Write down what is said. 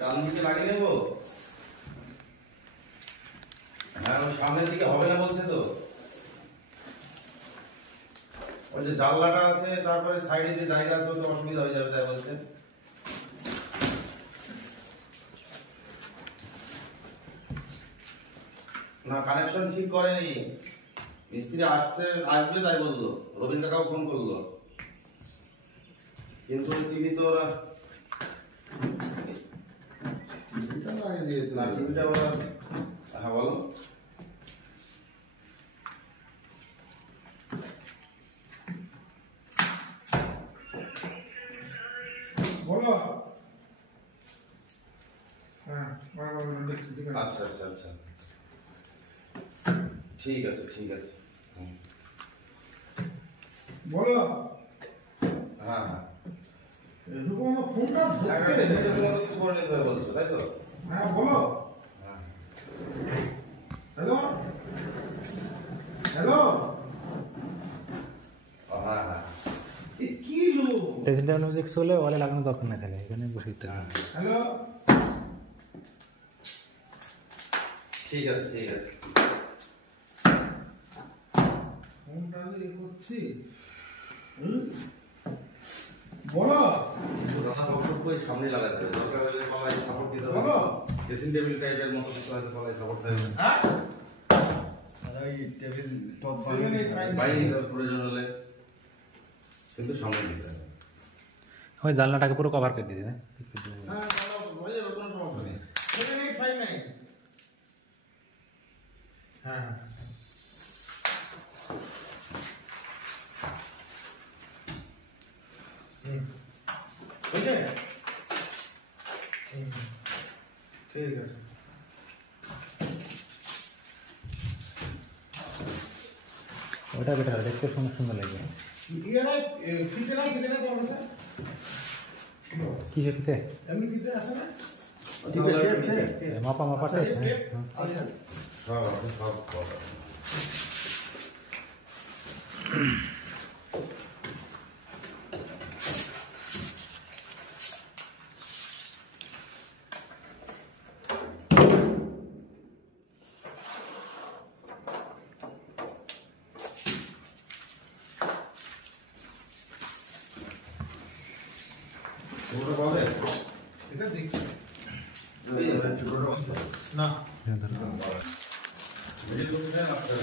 ডান দিকে লাগিয়ে নেবো। হ্যাঁ, ওই সামনের দিকে হবে না বলছে তো। ওই যে জানলাটা আছে, তারপরে সাইডে যে জায়গা আছে ওতে অসুবিধা হয়ে যাবে তাই বলছে। না, কানেকশন ঠিক করেনি। মিস্ত্রি আসবে তাই বললো। রবীন্দ্র কাকাও ফোন করলো, কিন্তু টিভি তো ওরা টিভিটা ওরা। হ্যাঁ বলো। বলো। হ্যাঁ, আচ্ছা আচ্ছা আচ্ছা, ঠিক আছে ঠিক আছে। বলো। হ্যাঁ হ্যাঁ, এরকম ফোনটা কিছু করে নিতে হবে বলছো তাই তো? হ্যাঁ বলো। হ্যাঁ, হ্যালো হ্যালো। হ্যাঁ হ্যাঁ, কি লো ডিজিটাল মিউজিক চলে ওয়ালে লাগানো দরকার না, তাহলে এখানে বসে দিতে হবে। হ্যালো। ঠিক আছে ঠিক আছে। ফোনটা যে করছি। বলো। রান্না বক্তব্য সামনে লাগাতে হবে, দরকার হলে পালায় সাপোর্ট দিতে হবে। বলো। ড্রেসিং টেবিল টাইপের মতো কিছু হয়তো পালায় সাপোর্ট দেবে। হ্যাঁ, ওই টেবিল টপ বাইরে বাইরে নিতে হবে প্রয়োজন হলে, কিন্তু সামনে দিতে হবে। ওই জানলাটাকে পুরো কভার করে দিতে হবে। হ্যাঁ, হয়ে যাবে, কোনো সমস্যা নেই। 7859। হ্যাঁ বুঝছে? ঠিক আছে। ওটা বেটার হবে, দেখতে সুন্দর সুন্দর লাগবে। ফিতে নাই তোমার কাছে? কিসের ফিতে? এমনি ফিতে আছে না? মাপা মাপা আচ্ছা, আছে। আচ্ছা। সব আছে, সব আছে। ওটা পাবে? এটা দেখছি না, হ্যাঁ, ধন্যবাদ। ভিডিও করতে দেন আপনারা।